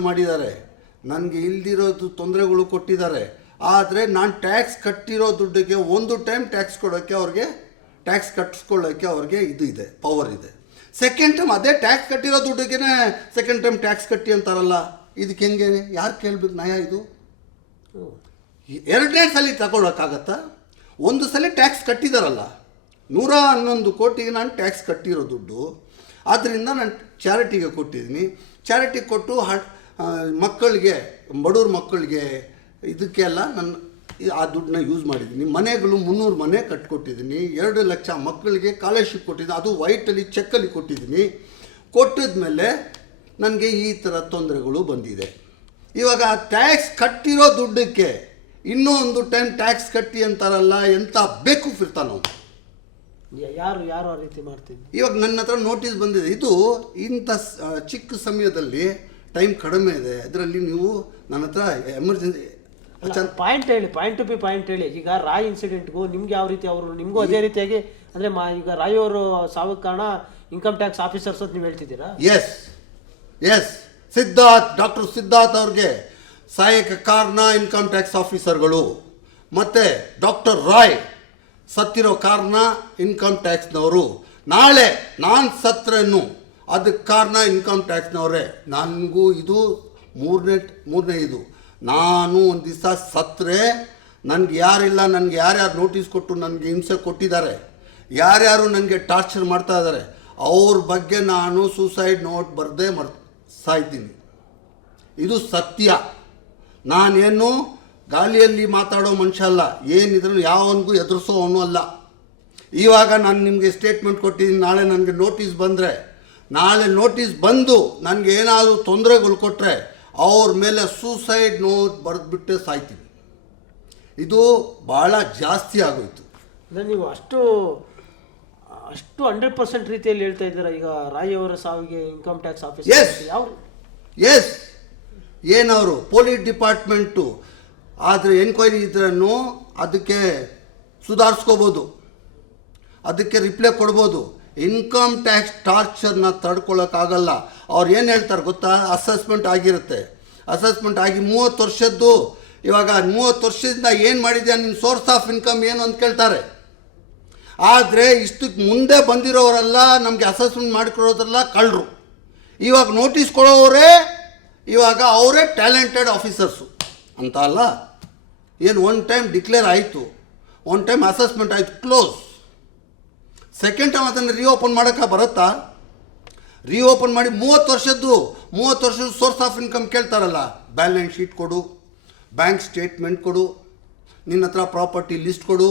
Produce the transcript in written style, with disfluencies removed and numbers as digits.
ಮಾಡಿದ್ದಾರೆ, ನನಗೆ ಇಲ್ದಿರೋದು ತೊಂದರೆಗಳು ಕೊಟ್ಟಿದ್ದಾರೆ. ಆದರೆ ನಾನು ಟ್ಯಾಕ್ಸ್ ಕಟ್ಟಿರೋ ದುಡ್ಡಿಗೆ ಒಂದು ಟೈಮ್ ಟ್ಯಾಕ್ಸ್ ಕೊಡೋಕ್ಕೆ ಅವ್ರಿಗೆ, ಟ್ಯಾಕ್ಸ್ ಕಟ್ಟಿಸ್ಕೊಳ್ಳೋಕ್ಕೆ ಅವ್ರಿಗೆ ಇದು ಇದೆ, ಪವರ್ ಇದೆ. ಸೆಕೆಂಡ್ ಟೈಮ್ ಅದೇ ಟ್ಯಾಕ್ಸ್ ಕಟ್ಟಿರೋ ದುಡ್ಡಿಗೆ ಸೆಕೆಂಡ್ ಟೈಮ್ ಟ್ಯಾಕ್ಸ್ ಕಟ್ಟಿ ಅಂತಾರಲ್ಲ, ಇದಕ್ಕೆ ಹೆಂಗೆ, ಯಾರು ಕೇಳಬೇಕು ನ್ಯಾಯ ಇದು? ಎರಡನೇ ಸಲ ತಗೊಳಕ್ಕಾಗತ್ತಾ? ಒಂದು ಸಲ ಟ್ಯಾಕ್ಸ್ ಕಟ್ಟಿದಾರಲ್ಲ, 111 ಕೋಟಿಗೆ ನಾನು ಟ್ಯಾಕ್ಸ್ ಕಟ್ಟಿರೋ ದುಡ್ಡು, ಆದ್ದರಿಂದ ನಾನು ಚಾರಿಟಿಗೆ ಕೊಟ್ಟಿದ್ದೀನಿ. ಚಾರಿಟಿಗೆ ಕೊಟ್ಟು ಮಕ್ಕಳಿಗೆ, ಬಡವ್ರ ಮಕ್ಕಳಿಗೆ ಇದಕ್ಕೆಲ್ಲ ನಾನು ಆ ದುಡ್ಡನ್ನ ಯೂಸ್ ಮಾಡಿದ್ದೀನಿ. ಮನೆಗಳು 300 ಮನೆ ಕಟ್ಕೊಟ್ಟಿದ್ದೀನಿ. 2 ಲಕ್ಷ ಮಕ್ಕಳಿಗೆ ಸ್ಕಾಲರ್ಶಿಪ್ ಕೊಟ್ಟಿದ್ದೀನಿ, ಅದು ವೈಟಲ್ಲಿ ಚೆಕ್ಕಲ್ಲಿ ಕೊಟ್ಟಿದ್ದೀನಿ. ಕೊಟ್ಟಿದ್ಮೇಲೆ ನನಗೆ ಈ ಥರ ತೊಂದರೆಗಳು ಬಂದಿದೆ. ಇವಾಗ ಟ್ಯಾಕ್ಸ್ ಕಟ್ಟಿರೋ ದುಡ್ಡಕ್ಕೆ ಇನ್ನೂ ಒಂದು ಟೈಮ್ ಟ್ಯಾಕ್ಸ್ ಕಟ್ಟಿ ಅಂತಾರಲ್ಲ, ಎಂಥ ಬೇಕು ಫಿರ್ತಾನೋ. ಯಾರು ಆ ರೀತಿ ಮಾಡ್ತಿದ್ದೆ? ಇವಾಗ ನನ್ನ ಹತ್ರ ನೋಟಿಸ್ ಬಂದಿದೆ. ಇದು ಇಂಥ ಚಿಕ್ಕ ಸಮಯದಲ್ಲಿ ಟೈಮ್ ಕಡಿಮೆ ಇದೆ, ಇದರಲ್ಲಿ ನೀವು ನನ್ನ ಹತ್ರ ಎಮರ್ಜೆನ್ಸಿ ಪಾಯಿಂಟ್ ಹೇಳಿ, ಪಾಯಿಂಟ್ ಟು ಪಾಯಿಂಟ್ ಹೇಳಿ. ಈಗ ರಾಯ್ ಇನ್ಸಿಡೆಂಟ್ಗೂ ನಿಮ್ಗೆ ಯಾವ ರೀತಿ ಅವರು ನಿಮಗೂ ಅದೇ ರೀತಿಯಾಗಿ ಅಂದರೆ ಈಗ ರಾಯ್ ಅವರು ಸಾವಿಗೆ ಕಾರಣ ಇನ್ಕಮ್ ಟ್ಯಾಕ್ಸ್ ಆಫೀಸರ್ಸ್ ಅಂತ ನೀವು ಹೇಳ್ತಿದ್ದೀರಾ? ಎಸ್ ಸಿದ್ಧಾರ್ಥ್, ಡಾಕ್ಟರ್ ಸಿದ್ಧಾರ್ಥ್ ಅವ್ರಿಗೆ ಸಾಯಕ್ಕೆ ಕಾರಣ ಇನ್ಕಮ್ ಟ್ಯಾಕ್ಸ್ ಆಫೀಸರ್ಗಳು. ಮತ್ತು ಡಾಕ್ಟರ್ ರಾಯ್ ಸತ್ತಿರೋ ಕಾರಣ ಇನ್ಕಮ್ ಟ್ಯಾಕ್ಸ್ನವರು. ನಾಳೆ ನಾನು ಸತ್ರೇನು ಅದಕ್ಕೆ ಕಾರಣ ಇನ್ಕಮ್ ಟ್ಯಾಕ್ಸ್ನವರೇ. ನನಗೂ ಇದು ಮೂರನೇ ಇದು. ನಾನು ಒಂದು ದಿವಸ ಸತ್ತರೆ ನನಗೆ ಯಾರಿಲ್ಲ, ನನಗೆ ಯಾರ್ಯಾರು ನೋಟಿಸ್ ಕೊಟ್ಟು ನನಗೆ ಹಿಂಸೆ ಕೊಟ್ಟಿದ್ದಾರೆ, ಯಾರ್ಯಾರು ನನಗೆ ಟಾರ್ಚರ್ ಮಾಡ್ತಾ ಇದ್ದಾರೆ, ಅವ್ರ ಬಗ್ಗೆ ನಾನು ಸೂಸೈಡ್ ನೋಟ್ ಬರದೇ ಸಾಯ್ತೀನಿ. ಇದು ಸತ್ಯ. ನಾನೇನು ಗಾಳಿಯಲ್ಲಿ ಮಾತಾಡೋ ಮನುಷ್ಯ ಅಲ್ಲ, ಏನಿದ್ರು ಯಾವನಿಗೂ ಎದುರಿಸೋವನು ಅಲ್ಲ. ಇವಾಗ ನಾನು ನಿಮಗೆ ಸ್ಟೇಟ್ಮೆಂಟ್ ಕೊಟ್ಟಿದ್ದೀನಿ. ನಾಳೆ ನನಗೆ ನೋಟಿಸ್ ಬಂದರೆ, ನಾಳೆ ನೋಟಿಸ್ ಬಂದು ನನಗೆ ಏನಾದರೂ ತೊಂದರೆಗಳು ಕೊಟ್ಟರೆ ಅವ್ರ ಮೇಲೆ ಸೂಸೈಡ್ ನೋಟ್ ಬರೆದ್ಬಿಟ್ಟೆ ಸಾಯ್ತೀನಿ. ಇದು ಭಾಳ ಜಾಸ್ತಿ ಆಗೋಯ್ತು. ಅಂದರೆ ನೀವು ಅಷ್ಟು 100% ರೀತಿಯಲ್ಲಿ ಹೇಳ್ತಾ ಇದ್ದೀರಾ. ಈಗ ರಾಯ್ ಅವರ ಸಾವಿಗೆ ಇನ್ಕಮ್ ಟ್ಯಾಕ್ಸ್ ಆಫೀಸರ್ ಯಾವ ಏನವರು ಪೊಲೀಸ್ ಡಿಪಾರ್ಟ್ಮೆಂಟು ಆದರೆ ಎನ್ಕ್ವೈರಿ ಇದ್ರೂ ಅದಕ್ಕೆ ಸುಧಾರಿಸ್ಕೋಬೋದು, ಅದಕ್ಕೆ ರಿಪ್ಲೈ ಕೊಡ್ಬೋದು. ಇನ್ಕಮ್ ಟ್ಯಾಕ್ಸ್ ಟಾರ್ಚರ್ನ ತಡ್ಕೊಳ್ಳೋಕ್ಕಾಗಲ್ಲ. ಅವ್ರು ಏನು ಹೇಳ್ತಾರೆ ಗೊತ್ತಾ, ಅಸೆಸ್ಮೆಂಟ್ ಆಗಿರುತ್ತೆ, ಅಸೆಸ್ಮೆಂಟ್ ಆಗಿ 30 ವರ್ಷದ್ದು. ಇವಾಗ 30 ವರ್ಷದಿಂದ ಏನು ಮಾಡಿದ್ಯಾ, ನಿನ್ನ ಸೋರ್ಸ್ ಆಫ್ ಇನ್ಕಮ್ ಏನು ಅಂತ ಕೇಳ್ತಾರೆ. ಆದರೆ ಇಷ್ಟಕ್ಕೆ ಮುಂದೆ ಬಂದಿರೋರೆಲ್ಲ ನಮಗೆ ಅಸೆಸ್ಮೆಂಟ್ ಮಾಡಿಕೊಡೋದ್ರಲ್ಲ ಕಳ್ಳರು. ಇವಾಗ ನೋಟಿಸ್ ಕೊಡೋವರೇ ಇವಾಗ ಅವರೇ ಟ್ಯಾಲೆಂಟೆಡ್ ಆಫೀಸರ್ಸು ಅಂತ ಅಲ್ಲ. ಏನು ಒನ್ ಟೈಮ್ ಡಿಕ್ಲೇರ್ ಆಯಿತು, ಒನ್ ಟೈಮ್ ಅಸೆಸ್ಮೆಂಟ್ ಆಯಿತು, ಕ್ಲೋಸ್. ಸೆಕೆಂಡ್ ಟೈಮ್ ಅದನ್ನು ರೀಓಪನ್ ಮಾಡೋಕ್ಕೆ ಬರುತ್ತಾ? ರೀಓಪನ್ ಮಾಡಿ 30 ವರ್ಷದ್ದು ಸೋರ್ಸ್ ಆಫ್ ಇನ್ಕಮ್ ಕೇಳ್ತಾರಲ್ಲ, ಬ್ಯಾಲೆನ್ಸ್ ಶೀಟ್ ಕೊಡು, ಬ್ಯಾಂಕ್ ಸ್ಟೇಟ್ಮೆಂಟ್ ಕೊಡು, ನಿನ್ನ ಹತ್ರ ಪ್ರಾಪರ್ಟಿ ಲಿಸ್ಟ್ ಕೊಡು,